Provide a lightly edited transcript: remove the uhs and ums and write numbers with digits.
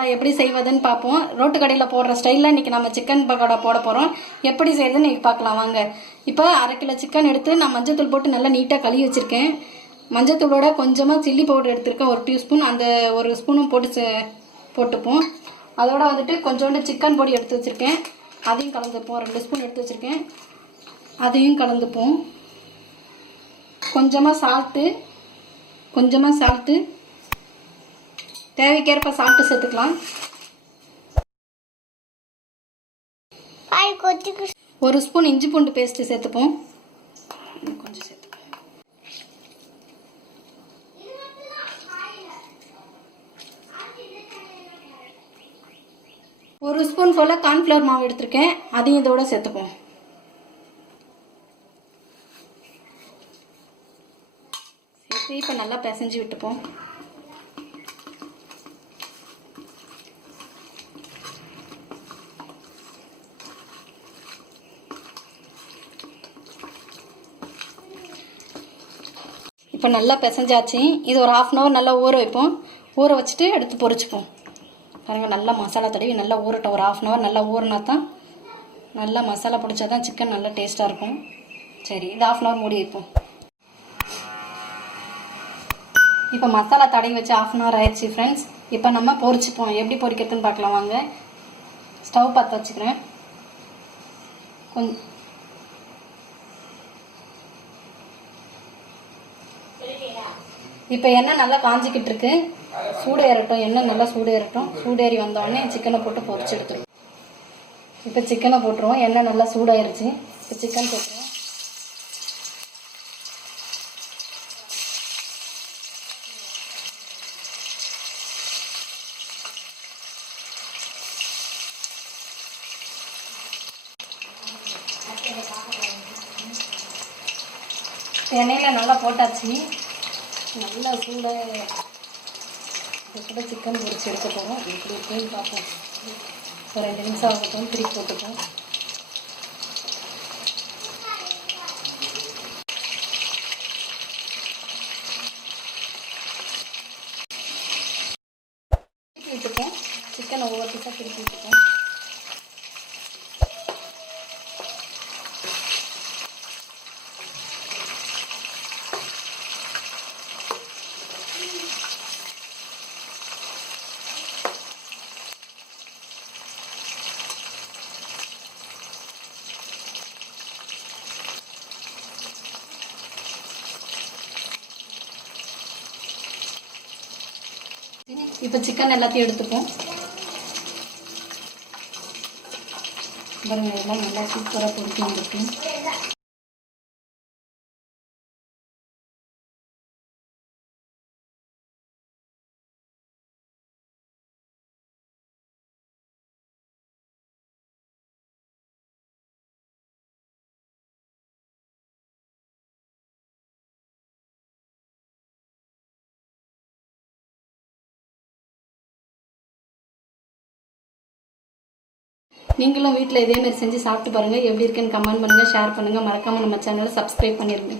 பக்கோடா எப்படி செய்வதுன்னு பார்ப்போம். ரோட்டு கடையில் போடுற ஸ்டைலில் இன்றைக்கி நம்ம சிக்கன் பக்கோடா போட போகிறோம். எப்படி செய்யறதுன்னு இன்றைக்கி பார்க்கலாம் வாங்க. இப்போ 1/2 கிலோ சிக்கன் எடுத்து நான் மஞ்சத்தூள் போட்டு நல்லா நீட்டாக கழுவி வச்சுருக்கேன். மஞ்சத்தூளோட கொஞ்சமாக சில்லி பவுடர் எடுத்துருக்கேன், 1 டீஸ்பூன். அந்த 1 ஸ்பூனும் போட்டுப்போம். அதோட வந்துட்டு கொஞ்சோண்டு சிக்கன் பொடி எடுத்து வச்சுருக்கேன், அதையும் கலந்துப்போம். 2 ஸ்பூன் எடுத்து வச்சுருக்கேன், அதையும் கலந்துப்போம். கொஞ்சமாக சால்ட்டு தேவைக்கேற்ப சால்ட்டு சேர்த்துக்கலாம். 1 ஸ்பூன் இஞ்சி பூண்டு பேஸ்ட்டு சேர்த்துப்போம். கொஞ்சம் சேர்த்துப்போம். 1 ஸ்பூன் போல் கார்ன்ஃப்ளவர் மாவு எடுத்திருக்கேன், அதையும் இதோட சேர்த்துப்போம். சேர்த்து இப்போ நல்லா பிசைஞ்சு விட்டுப்போம். இப்போ நல்லா பிசைஞ்சாச்சு. இது ஒரு 1/2 அன் ஹவர் நல்லா ஊற வைப்போம். ஊற வச்சுட்டு எடுத்து பொரிச்சுப்போம். பாருங்கள், நல்லா மசாலா தடவி நல்லா ஊறட்டும். ஒரு 1/2 அன் ஹவர் நல்லா ஊறினா தான், நல்லா மசாலா பிடிச்சா தான் சிக்கன் நல்லா டேஸ்ட்டாக இருக்கும். சரி, இது 1/2 அன் ஹவர் மூடி வைப்போம். இப்போ மசாலா தடவி வச்சு 1/2 அன் ஹவர் ஆயிடுச்சு ஃப்ரெண்ட்ஸ். இப்போ நம்ம பொரிச்சுப்போம். எப்படி பொரிக்கிறதுன்னு பார்க்கலாம் வாங்க. ஸ்டவ் பற்ற வச்சுக்கிறேன். இப்போ எண்ணெய் நல்லா காஞ்சிக்கிட்டு இருக்கு. சூடு ஏறட்டும், எண்ணெய் நல்லா சூடு ஏறட்டும். சூடேறி வந்தோடனே சிக்கனை போட்டு பொரிச்சு எடுத்துருவோம். இப்போ சிக்கனை போட்டுருவோம். எண்ணெய் நல்லா சூடாயிருச்சு. இப்போ சிக்கன் போட்டுருவோம். எண்ணெயில் நல்லா போட்டாச்சு. நல்லா சுட சிக்கன் பொரிச்சு எடுக்க போகிறோம். எப்படி இருக்குன்னு பார்ப்போம். ஒரு 2 நிமிஷம் ஆகட்டும். திருப்பி போட்டுப்போம். திருப்பி விட்டுப்போம். சிக்கனை ஒவ்வொரு பீஸாக திருப்பி விட்டுப்போம். இப்போ சிக்கன் எல்லாத்தையும் எடுத்துப்போம். பாருங்கள், எல்லாம் நல்லா சூப்பராக பொரிச்சு வந்துருக்கு. நீங்களும் வீட்டில் இதேமாதிரி செஞ்சு சாப்பிட்டு பாருங்கள். எப்படி இருக்குன்னு கமெண்ட் பண்ணுங்கள், ஷேர் பண்ணுங்கள். மறக்காமல் நம்ம சேனலை சப்ஸ்கிரைப் பண்ணிடுங்க.